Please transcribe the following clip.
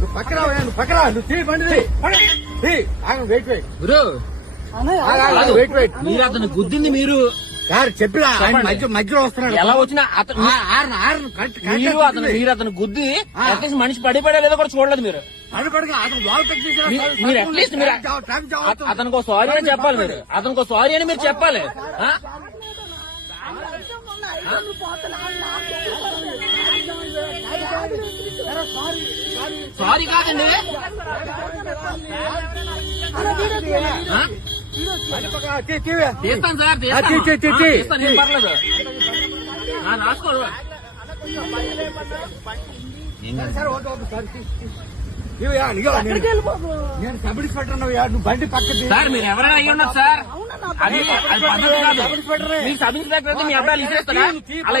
నువ్వు పక్కరా నువ్వు తీ బండి వెయిట్ గురు వెయిట్ మీరు అతను గుద్దింది మీరు సార్ చెప్పిరా మధ్యలో వస్తున్నాడు. ఎలా వచ్చినా అతను మీరు అతను గుద్ది అట్లీస్ట్ మనిషి పడిపోయా లేదో కూడా చూడలేదు మీరు. మీరు అట్లీస్ట్ మీరు అతనికి సారీ అని చెప్పాలి. మీరు అతనికి సారీ అని మీరు చెప్పాలి. సారీ కాదండి, తీస్తాను సార్, తీస్తాను, ఏం పర్లేదు. రాసుకోడు నేను సబ్ ఇన్స్పెక్టర్ నువ్వు బండి పక్కన సార్. మీరు ఎవరైనా అయ్యి ఉన్నారు సార్, అది పద్ధతి కాదు. మీరు సబ్ ఇన్స్పెక్టర్ అయితే మీ అబ్బాయిలు ఇచ్చేస్తారా? అలా